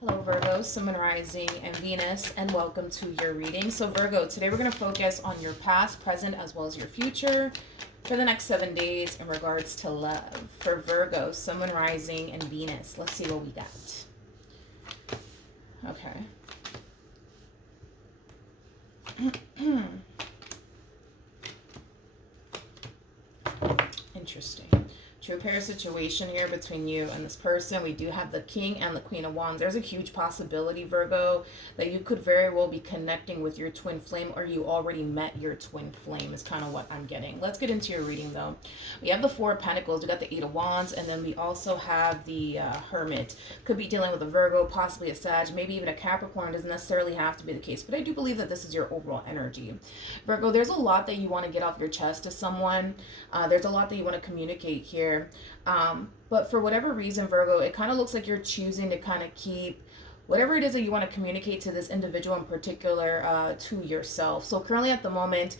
Hello Virgo, Sun, Moon, Rising, and Venus, and welcome to your reading. So Virgo, today we're going to focus on your past, present, as well as your future for the next 7 days in regards to love. For Virgo, Sun, Moon, Rising, and Venus. Let's see what we got. Okay. Interesting. True pair situation here between you and this person. We do have the King and the Queen of Wands. There's a huge possibility, Virgo, that you could very well be connecting with your twin flame, or you already met your twin flame is kind of what I'm getting. Let's get into your reading though. We have the Four of Pentacles, we got the Eight of Wands, and then we also have the Hermit. Could be dealing with a Virgo, possibly a Sag, maybe even a Capricorn. Doesn't necessarily have to be the case, but I do believe that this is your overall energy. Virgo, there's a lot that you want to get off your chest to someone. There's a lot that you want to communicate here. But for whatever reason, Virgo, it kind of looks like you're choosing to kind of keep whatever it is that you want to communicate to this individual in particular to yourself. So currently at the moment,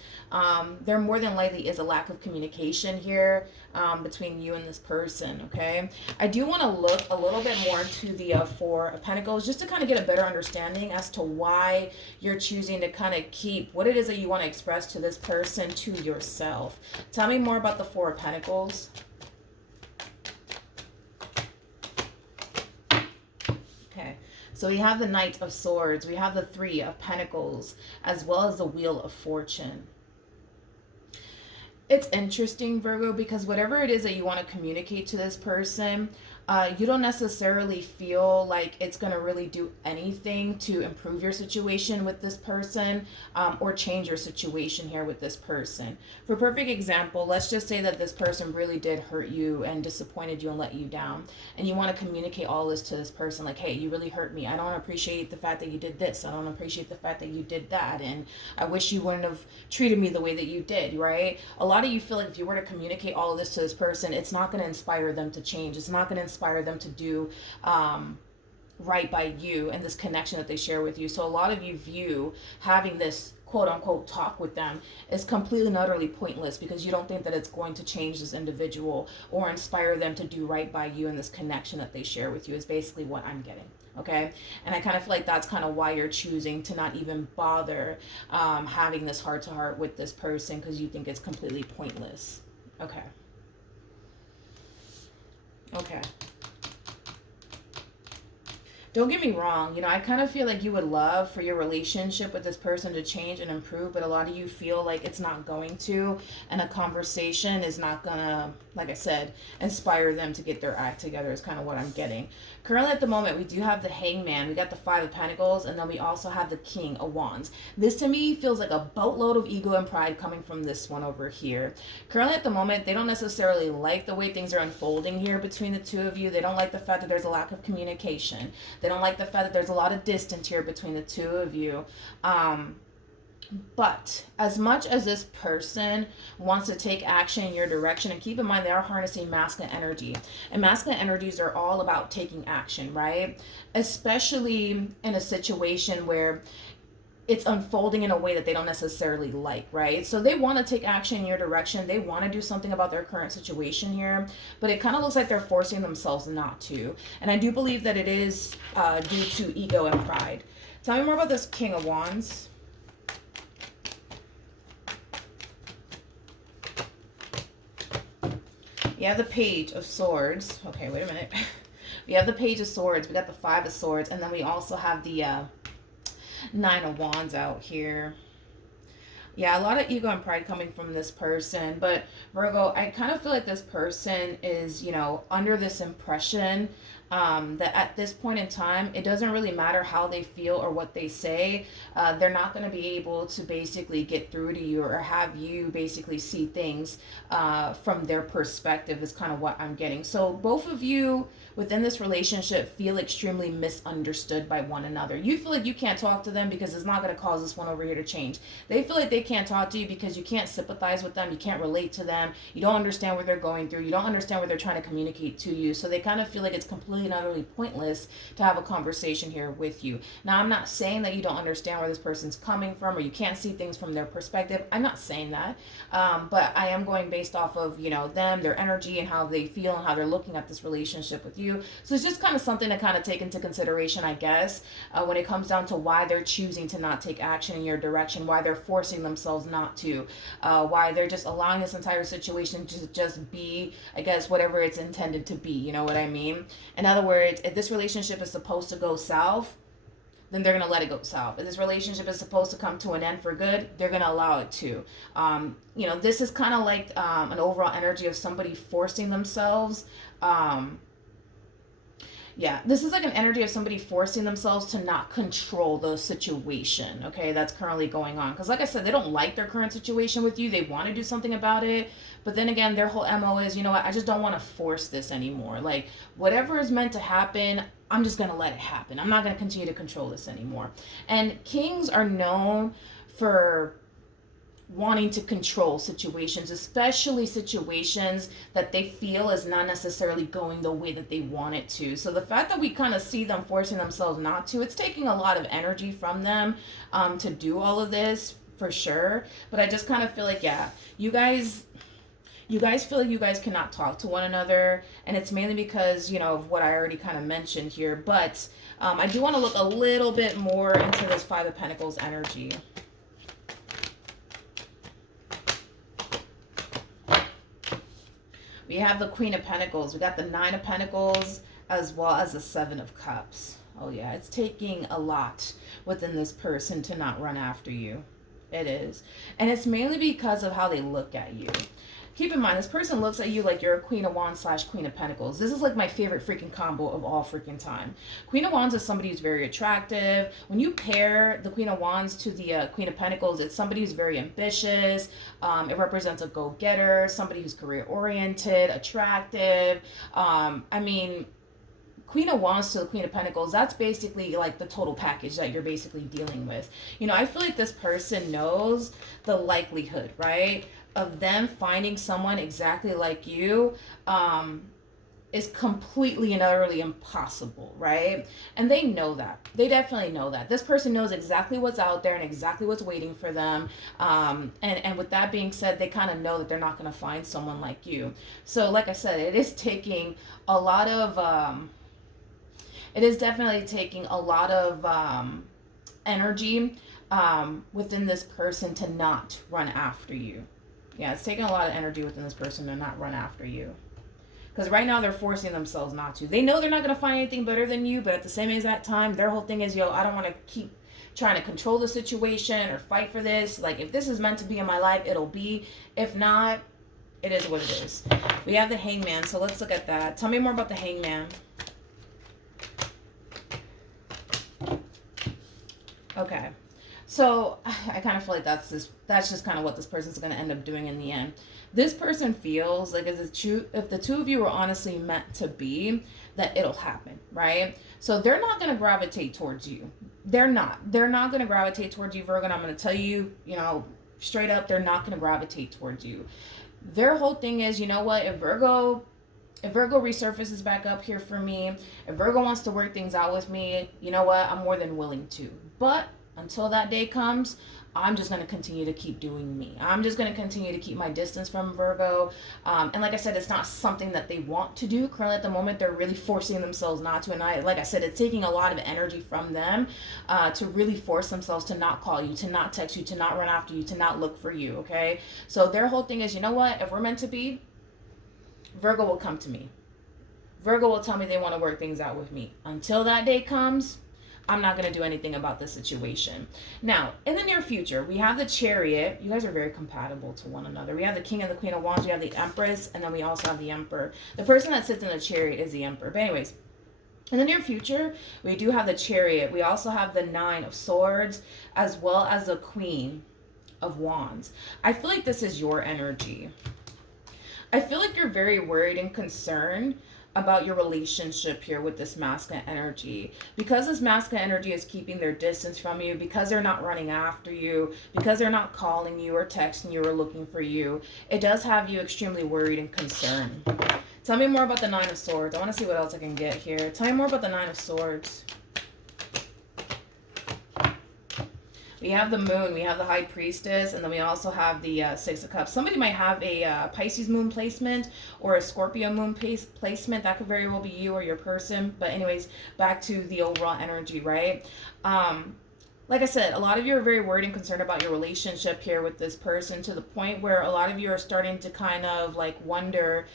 there more than likely is a lack of communication here between you and this person, okay? I do want to look a little bit more into the Four of Pentacles just to kind of get a better understanding as to why you're choosing to kind of keep what it is that you want to express to this person to yourself. Tell me more about the Four of Pentacles. So we have the Knight of Swords, we have the Three of Pentacles, as well as the Wheel of Fortune. It's interesting, Virgo, because whatever it is that you want to communicate to this person, you don't necessarily feel like it's going to really do anything to improve your situation with this person or change your situation here with this person. For perfect example, let's just say that this person really did hurt you and disappointed you and let you down. And you want to communicate all this to this person like, hey, you really hurt me. I don't appreciate the fact that you did this. I don't appreciate the fact that you did that. And I wish you wouldn't have treated me the way that you did, right? A lot of you feel like if you were to communicate all of this to this person, it's not going to inspire them to change. It's not going to inspire them to do right by you and this connection that they share with you. So a lot of you view having this quote unquote talk with them is completely and utterly pointless because you don't think that it's going to change this individual or inspire them to do right by you, and this connection that they share with you is basically what I'm getting. Okay, and I kind of feel like that's kind of why you're choosing to not even bother having this heart-to-heart with this person, because you think it's completely pointless. Okay. Don't get me wrong, you know, I kind of feel like you would love for your relationship with this person to change and improve, but a lot of you feel like it's not going to, and a conversation is not gonna, like I said, inspire them to get their act together is kind of what I'm getting. Currently at the moment, we do have the Hangman, we got the Five of Pentacles, and then we also have the King of Wands. This to me feels like a boatload of ego and pride coming from this one over here. Currently at the moment, they don't necessarily like the way things are unfolding here between the two of you. They don't like the fact that there's a lack of communication. They don't like the fact that there's a lot of distance here between the two of you. But as much as this person wants to take action in your direction, and keep in mind they are harnessing masculine energy, and masculine energies are all about taking action, right? Especially in a situation where it's unfolding in a way that they don't necessarily like, right? So they want to take action in your direction. They want to do something about their current situation here, but it kind of looks like they're forcing themselves not to. And I do believe that it is due to ego and pride. Tell me more about this King of Wands. You have the Page of Swords. Okay, wait a minute. We have the Page of Swords. We got the Five of Swords. And then we also have the Nine of Wands out here. Yeah, a lot of ego and pride coming from this person. But Virgo, I kind of feel like this person is, you know, under this impression that at this point in time, it doesn't really matter how they feel or what they say. They're not going to be able to basically get through to you or have you basically see things from their perspective is kind of what I'm getting. So both of you within this relationship feel extremely misunderstood by one another. You feel like you can't talk to them because it's not going to cause this one over here to change. They feel like they can't talk to you because you can't sympathize with them. You can't relate to them. You don't understand what they're going through. You don't understand what they're trying to communicate to you. So they kind of feel like it's completely and utterly pointless to have a conversation here with you. Now, I'm not saying that you don't understand where this person's coming from or you can't see things from their perspective. I'm not saying that. But I am going based off of, you know, them, their energy, and how they feel and how they're looking at this relationship with you. you. So it's just kind of something to kind of take into consideration, I guess, when it comes down to why they're choosing to not take action in your direction, why they're forcing themselves not to, why they're just allowing this entire situation to just be, I guess, whatever it's intended to be. You know what I mean? In other words, if this relationship is supposed to go south, then they're going to let it go south. If this relationship is supposed to come to an end for good, they're going to allow it to. This is kind of like an overall energy of somebody forcing themselves. This is like an energy of somebody forcing themselves to not control the situation, okay, that's currently going on. Because like I said, they don't like their current situation with you. They want to do something about it. But then again, their whole MO is, you know what, I just don't want to force this anymore. Like, whatever is meant to happen, I'm just going to let it happen. I'm not going to continue to control this anymore. And kings are known for wanting to control situations, especially situations that they feel is not necessarily going the way that they want it to. So the fact that we kind of see them forcing themselves not to, it's taking a lot of energy from them to do all of this, for sure. But I just kind of feel like, you guys feel like you guys cannot talk to one another, and it's mainly because, of what I already kind of mentioned here. But I do want to look a little bit more into this Five of Pentacles energy. We have the Queen of Pentacles. We got the Nine of Pentacles as well as the Seven of Cups. Oh yeah, it's taking a lot within this person to not run after you. It is. And it's mainly because of how they look at you. Keep in mind, this person looks at you like you're a Queen of Wands / Queen of Pentacles. This is like my favorite freaking combo of all freaking time. Queen of Wands is somebody who's very attractive. When you pair the Queen of Wands to the Queen of Pentacles, it's somebody who's very ambitious. It represents a go-getter, somebody who's career-oriented, attractive. Queen of Wands to the Queen of Pentacles, that's basically like the total package that you're basically dealing with. I feel like this person knows the likelihood, right, of them finding someone exactly like you is completely and utterly impossible, right? And they know that. They definitely know that. This person knows exactly what's out there and exactly what's waiting for them. And with that being said, they kind of know that they're not going to find someone like you. So like I said, it is taking a lot of... it is definitely taking a lot of energy within this person to not run after you. Yeah, it's taking a lot of energy within this person to not run after you. Because right now they're forcing themselves not to. They know they're not going to find anything better than you, but at the same exact time, their whole thing is, I don't want to keep trying to control the situation or fight for this. Like, if this is meant to be in my life, it'll be. If not, it is what it is. We have the Hangman, so let's look at that. Tell me more about the Hangman. Okay. So I kind of feel like that's just kind of what this person's going to end up doing in the end. This person feels like if the two of you were honestly meant to be, that it'll happen, right? So they're not going to gravitate towards you. They're not going to gravitate towards you, Virgo. And I'm going to tell you, straight up, they're not going to gravitate towards you. Their whole thing is, you know what, if Virgo resurfaces back up here for me, if Virgo wants to work things out with me, you know what, I'm more than willing to. But until that day comes, I'm just going to continue to keep doing me. I'm just going to continue to keep my distance from Virgo. And like I said, it's not something that they want to do. Currently at the moment, they're really forcing themselves not to. And like I said, it's taking a lot of energy from them to really force themselves to not call you, to not text you, to not run after you, to not look for you, okay? So their whole thing is, you know what, if we're meant to be, Virgo will come to me. Virgo will tell me they want to work things out with me. Until that day comes, I'm not going to do anything about this situation. Now, in the near future, we have the Chariot. You guys are very compatible to one another. We have the King and the Queen of Wands. We have the Empress, and then we also have the Emperor. The person that sits in the Chariot is the Emperor. But anyways, in the near future, we do have the Chariot. We also have the Nine of Swords, as well as the Queen of Wands. I feel like this is your energy. I feel like you're very worried and concerned about your relationship here with this masculine energy. Because this masculine energy is keeping their distance from you, because they're not running after you, because they're not calling you or texting you or looking for you, it does have you extremely worried and concerned. Tell me more about the Nine of Swords. I want to see what else I can get here. Tell me more about the Nine of Swords. We have the moon, we have the high priestess, and then we also have the six of cups. Somebody might have a Pisces moon placement or a Scorpio moon placement. That could very well be you or your person. But anyways, back to the overall energy, right? Like I said, a lot of you are very worried and concerned about your relationship here with this person, to the point where a lot of you are starting to kind of like wonder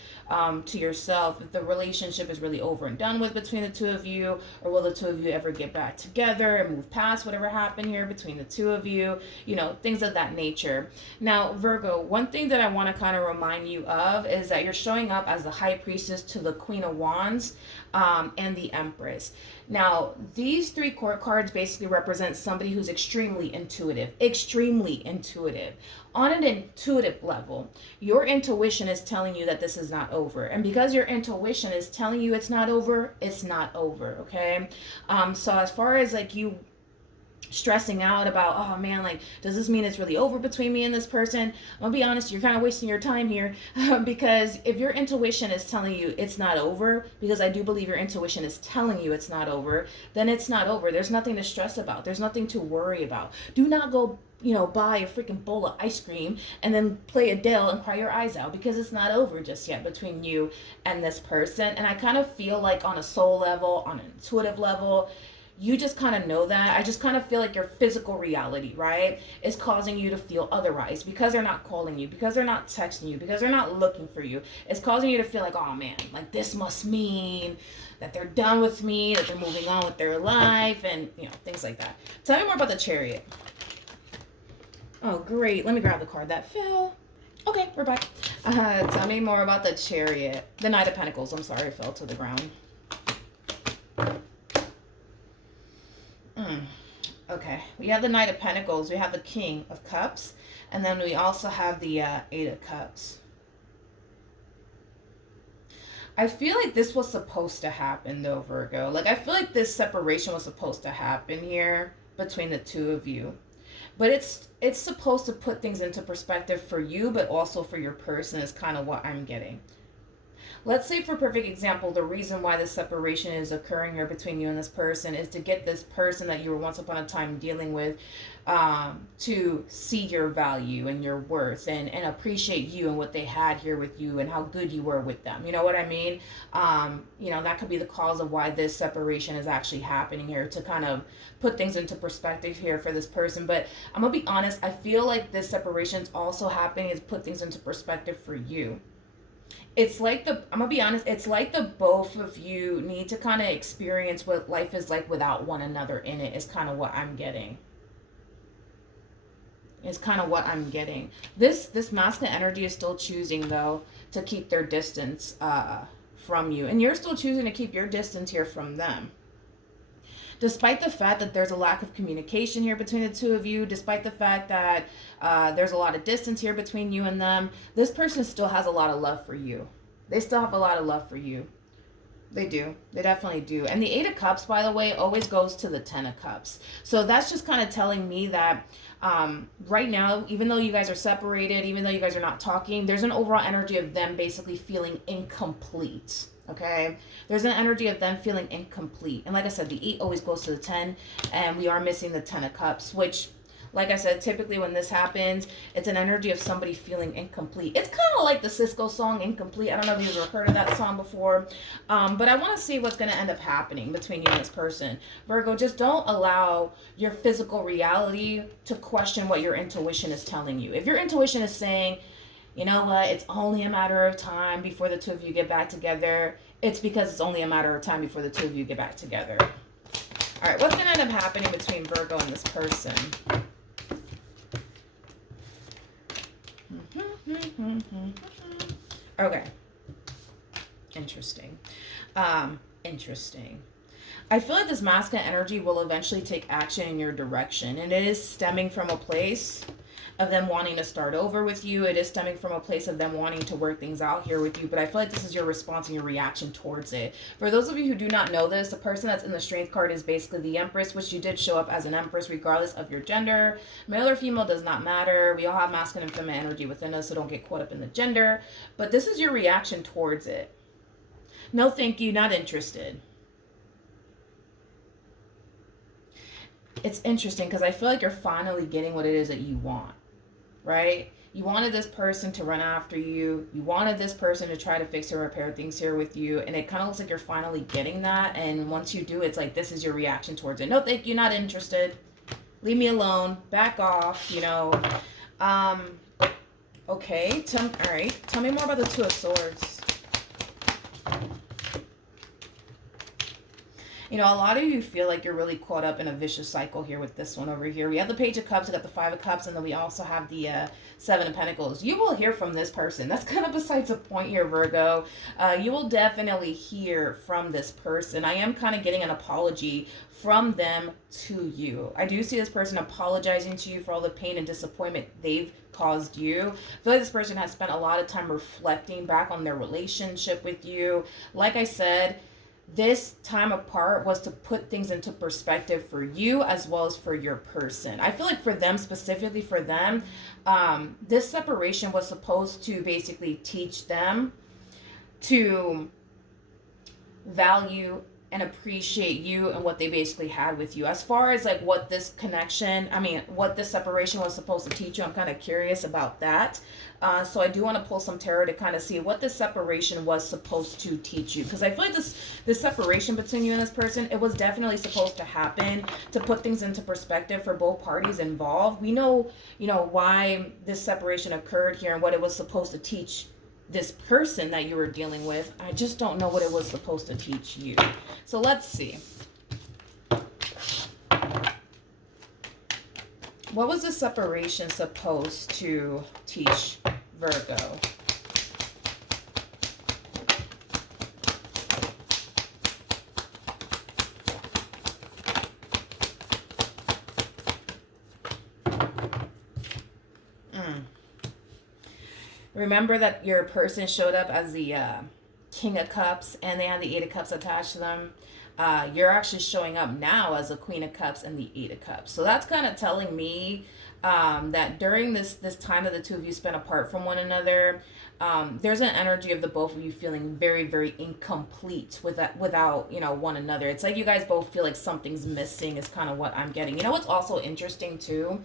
to yourself if the relationship is really over and done with between the two of you, or will the two of you ever get back together and move past whatever happened here between the two of you, you know, things of that nature. Now, Virgo, one thing that I want to kind of remind you of is that you're showing up as the high priestess to the Queen of Wands and the Empress. Now, these three court cards basically represent somebody who's extremely intuitive, extremely intuitive. On an intuitive level, your intuition is telling you that this is not over. And because your intuition is telling you it's not over, it's not over, okay? So as far as like you stressing out about, oh man, like, does this mean it's really over between me and this person? I'm gonna be honest, you're kind of wasting your time here because if your intuition is telling you it's not over, because I do believe your intuition is telling you it's not over, then it's not over. There's nothing to stress about. There's nothing to worry about. Do not go, you know, buy a freaking bowl of ice cream and then play Adele and cry your eyes out, because it's not over just yet between you and this person. And I kind of feel like on a soul level, on an intuitive level, you just kind of know that. I just kind of feel like your physical reality, right, is causing you to feel otherwise, because they're not calling you, because they're not texting you, because they're not looking for you. It's causing you to feel like, oh man, like this must mean that they're done with me, that they're moving on with their life, and you know, things like that. Tell me more about the Chariot. Oh, great. Let me grab the card that fell. Okay, we're back. Tell me more about the Chariot. The Knight of Pentacles. I'm sorry, it fell to the ground. Okay, we have the Knight of Pentacles, we have the King of Cups, and then we also have the Eight of Cups. I feel like this was supposed to happen though, Virgo. Like, I feel like this separation was supposed to happen here between the two of you. But it's supposed to put things into perspective for you, but also for your person, is kind of what I'm getting. Let's say, for perfect example, the reason why this separation is occurring here between you and this person is to get this person that you were once upon a time dealing with to see your value and your worth, and appreciate you and what they had here with you and how good you were with them. You know what I mean? You know, that could be the cause of why this separation is actually happening here, to kind of put things into perspective here for this person. But I'm going to be honest, I feel like this separation is also happening to put things into perspective for you. It's like I'm gonna be honest, it's like the both of you need to kind of experience what life is like without one another in it, is kind of what I'm getting. Is kind of what I'm getting. This masculine energy is still choosing though to keep their distance from you, and you're still choosing to keep your distance here from them. Despite the fact that there's a lack of communication here between the two of you, despite the fact that there's a lot of distance here between you and them, this person still has a lot of love for you. They still have a lot of love for you. They do. They definitely do. And the Eight of Cups, by the way, always goes to the Ten of Cups. So that's just kind of telling me that right now, even though you guys are separated, even though you guys are not talking, there's an overall energy of them basically feeling incomplete. Okay, there's an energy of them feeling incomplete. And like I said, the 8 always goes to the 10, and we are missing the 10 of Cups, which, like I said, typically when this happens, it's an energy of somebody feeling incomplete. It's kind of like the Cisco song, Incomplete. I don't know if you've ever heard of that song before, but I want to see what's going to end up happening between you and this person. Virgo, just don't allow your physical reality to question what your intuition is telling you. If your intuition is saying, you know what, it's only a matter of time before the two of you get back together, it's because it's only a matter of time before the two of you get back together. All right, what's going to end up happening between Virgo and this person? Okay. Interesting. Interesting. I feel like this masculine energy will eventually take action in your direction, and it is stemming from a place of them wanting to start over with you. It is stemming from a place of them wanting to work things out here with you, but I feel like this is your response and your reaction towards it. For those of you who do not know this, the person that's in the Strength card is basically the Empress, which you did show up as an Empress regardless of your gender. Male or female does not matter. We all have masculine and feminine energy within us, so don't get caught up in the gender. But this is your reaction towards it. No, thank you, not interested. It's interesting because I feel like you're finally getting what it is that you want, right? You wanted this person to run after you. You wanted this person to try to fix or repair things here with you. And it kind of looks like you're finally getting that. And once you do, it's like this is your reaction towards it. No, thank you, not interested. Leave me alone. Back off, you know. Um, okay. All right. Tell me more about the Two of Swords. You know, a lot of you feel like you're really caught up in a vicious cycle here with this one over here. We have the Page of Cups, we got the Five of Cups, and then we also have the Seven of Pentacles. You will hear from this person. That's kind of besides the point here, Virgo. You will definitely hear from this person. I am kind of getting an apology from them to you. I do see this person apologizing to you for all the pain and disappointment they've caused you. I feel like this person has spent a lot of time reflecting back on their relationship with you. Like I said, this time apart was to put things into perspective for you as well as for your person. I feel like for them, specifically for them, this separation was supposed to basically teach them to value and appreciate you and what they basically had with you. As far as like what this connection, what this separation was supposed to teach you, I'm kind of curious about that. So I do want to pull some tarot to kind of see what this separation was supposed to teach you. Because I feel like this separation between you and this person, it was definitely supposed to happen to put things into perspective for both parties involved. We know, why this separation occurred here and what it was supposed to teach this person that you were dealing with. I just don't know what it was supposed to teach you. So let's see. What was the separation supposed to teach Virgo? Remember that your person showed up as the King of Cups and they had the Eight of Cups attached to them. You're actually showing up now as a Queen of Cups and the Eight of Cups. So that's kind of telling me that during this time that the two of you spent apart from one another, there's an energy of the both of you feeling very, very incomplete without one another. It's like you guys both feel like something's missing is kind of what I'm getting. You know what's also interesting too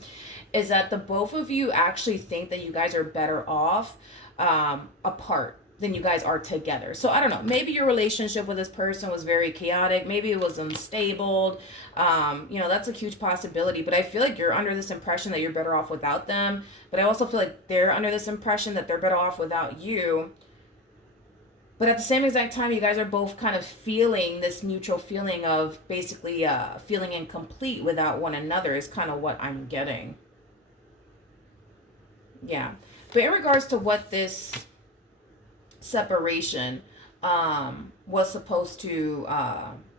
is that the both of you actually think that you guys are better off apart than you guys are together. So I don't know, maybe your relationship with this person was very chaotic, maybe it was unstable. That's a huge possibility, but I feel like you're under this impression that you're better off without them, but I also feel like they're under this impression that they're better off without you. But at the same exact time, you guys are both kind of feeling this mutual feeling of basically feeling incomplete without one another is kind of what I'm getting. Yeah. But in regards to what this separation was supposed to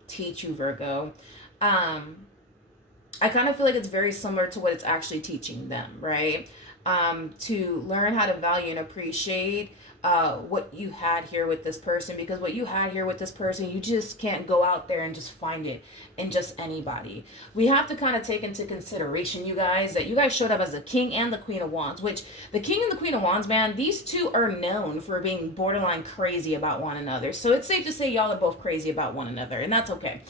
teach you, Virgo, I kind of feel like it's very similar to what it's actually teaching them, right? To learn how to value and appreciate what you had here with this person, because what you had here with this person, you just can't go out there and just find it in just anybody. We have to kind of take into consideration, you guys, that you guys showed up as the King and the Queen of Wands, which the King and the Queen of Wands, man, these two are known for being borderline crazy about one another. So it's safe to say y'all are both crazy about one another, and that's okay.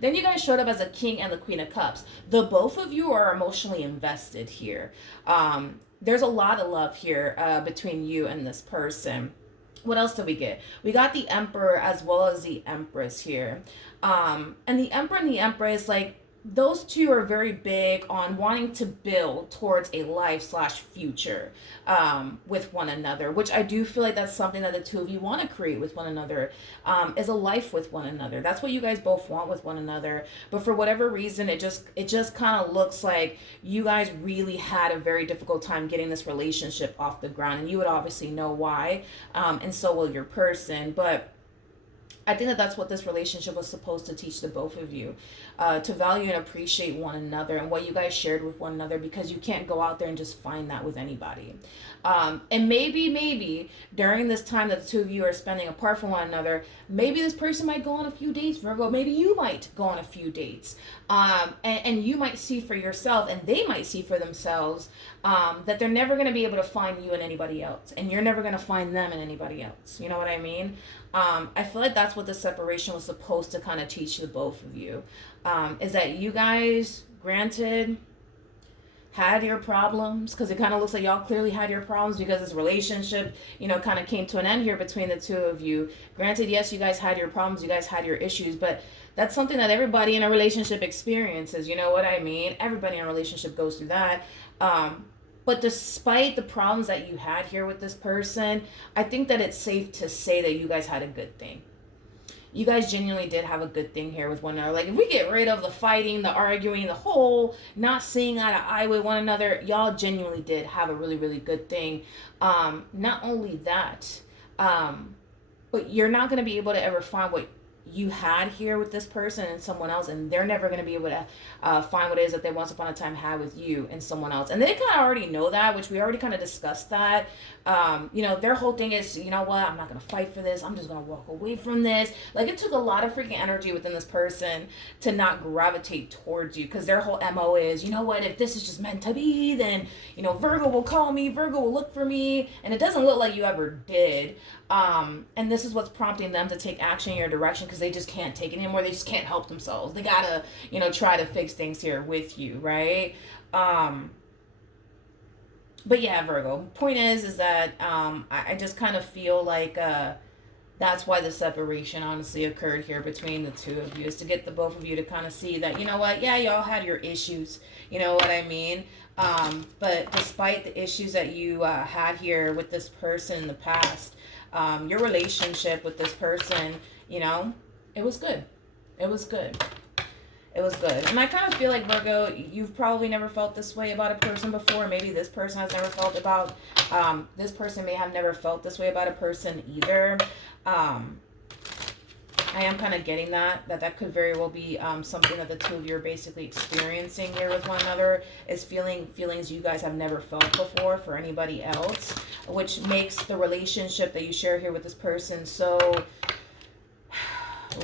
Then you guys showed up as a King and the Queen of Cups. The both of you are emotionally invested here. There's a lot of love here between you and this person. What else did we get? We got the Emperor as well as the Empress here. And the Emperor and the Empress, like, those two are very big on wanting to build towards a life/future with one another, which I do feel like that's something that the two of you want to create with one another, is a life with one another. That's what you guys both want with one another. But for whatever reason, it just kind of looks like you guys really had a very difficult time getting this relationship off the ground, and you would obviously know why, and so will your person. But I think that that's what this relationship was supposed to teach the both of you, to value and appreciate one another and what you guys shared with one another, because you can't go out there and just find that with anybody. And maybe during this time that the two of you are spending apart from one another, maybe this person might go on a few dates, Virgo. Maybe you might go on a few dates. And you might see for yourself, and they might see for themselves, that they're never going to be able to find you in anybody else, and you're never going to find them in anybody else. You know what I mean? I feel like that's what the separation was supposed to kind of teach the both of you, is that you guys granted, had your problems, because it kind of looks like y'all clearly had your problems because this relationship, kind of came to an end here between the two of you. Granted, yes, you guys had your problems, you guys had your issues, but that's something that everybody in a relationship experiences. You know what I mean? Everybody in a relationship goes through that. But despite the problems that you had here with this person, I think that it's safe to say that you guys had a good thing. You guys genuinely did have a good thing here with one another. Like, if we get rid of the fighting, the arguing, the whole not seeing eye to eye with one another, y'all genuinely did have a really, really good thing. Not only that, but you're not going to be able to ever find what you had here with this person and someone else, and they're never going to be able to find what it is that they once upon a time had with you and someone else. And they kind of already know that, which we already kind of discussed that. Their whole thing is, you know what, I'm not going to fight for this. I'm just going to walk away from this. Like, it took a lot of freaking energy within this person to not gravitate towards you, because their whole MO is, you know what, if this is just meant to be, then, Virgo will call me, Virgo will look for me. And it doesn't look like you ever did. And this is what's prompting them to take action in your direction, because they just can't take it anymore. They just can't help themselves. They gotta, try to fix things here with you, right? But yeah, Virgo. Point is that I just kind of feel like that's why the separation honestly occurred here between the two of you, is to get the both of you to kind of see that, you know what, yeah, y'all had your issues, you know what I mean? But despite the issues that you had here with this person in the past, your relationship with this person, it was good. It was good. It was good. And I kind of feel like, Virgo, you've probably never felt this way about a person before. Maybe this person has never felt about, this person may have never felt this way about a person either. I am kind of getting that could very well be something that the two of you are basically experiencing here with one another, is feelings you guys have never felt before for anybody else, which makes the relationship that you share here with this person so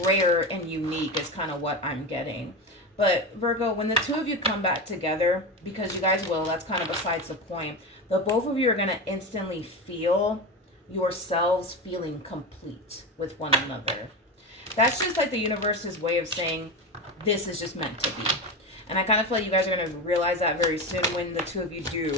rare and unique, is kind of what I'm getting. But Virgo, when the two of you come back together, because you guys will, that's kind of besides the point, the both of you are going to instantly feel yourselves feeling complete with one another. That's just like the universe's way of saying, this is just meant to be. And I kind of feel like you guys are going to realize that very soon when the two of you do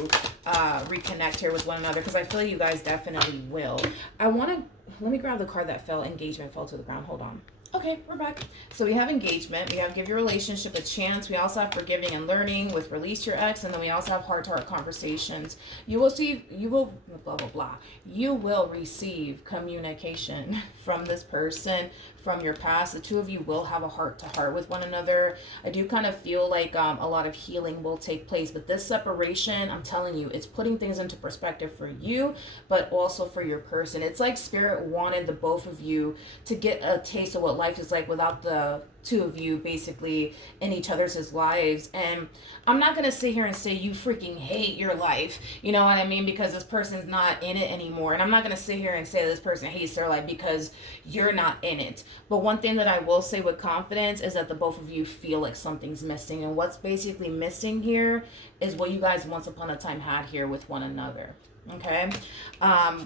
reconnect here with one another, because I feel like you guys definitely will. Let me grab the card that fell. Engagement fell to the ground. Hold on. Okay, we're back. So we have engagement. We have give your relationship a chance. We also have forgiving and learning with release your ex. And then we also have heart-to-heart conversations. You will blah, blah, blah. You will receive communication from this person, from your past. The two of you will have a heart-to-heart with one another. I do kind of feel like a lot of healing will take place. But this separation, I'm telling you, it's putting things into perspective for you, but also for your person. It's like Spirit wanted the both of you to get a taste of what life is like without the two of you basically in each other's lives. And I'm not going to sit here and say you freaking hate your life, you know what I mean, because this person's not in it anymore. And I'm not going to sit here and say this person hates their life because you're not in it. But one thing that I will say with confidence is that the both of you feel like something's missing. And what's basically missing here is what you guys once upon a time had here with one another. Okay.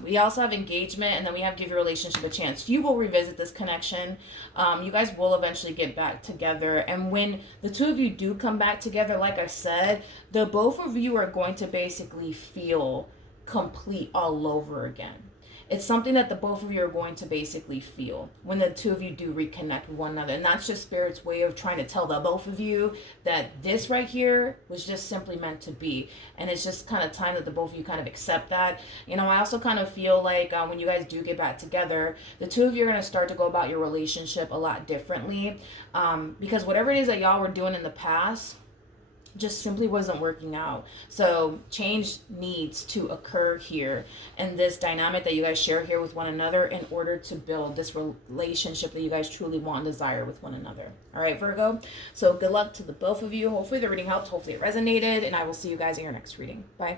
We also have engagement, and then we have give your relationship a chance. You will revisit this connection. You guys will eventually get back together. And when the two of you do come back together, like I said, the both of you are going to basically feel complete all over again. It's something that the both of you are going to basically feel when the two of you do reconnect with one another. And that's just Spirit's way of trying to tell the both of you that this right here was just simply meant to be. And it's just kind of time that the both of you kind of accept that. I also kind of feel like when you guys do get back together, the two of you are going to start to go about your relationship a lot differently. Because whatever it is that y'all were doing in the past just simply wasn't working out. So change needs to occur here in this dynamic that you guys share here with one another in order to build this relationship that you guys truly want and desire with one another. All right, Virgo. So good luck to the both of you. Hopefully the reading helped. Hopefully it resonated. And I will see you guys in your next reading. Bye.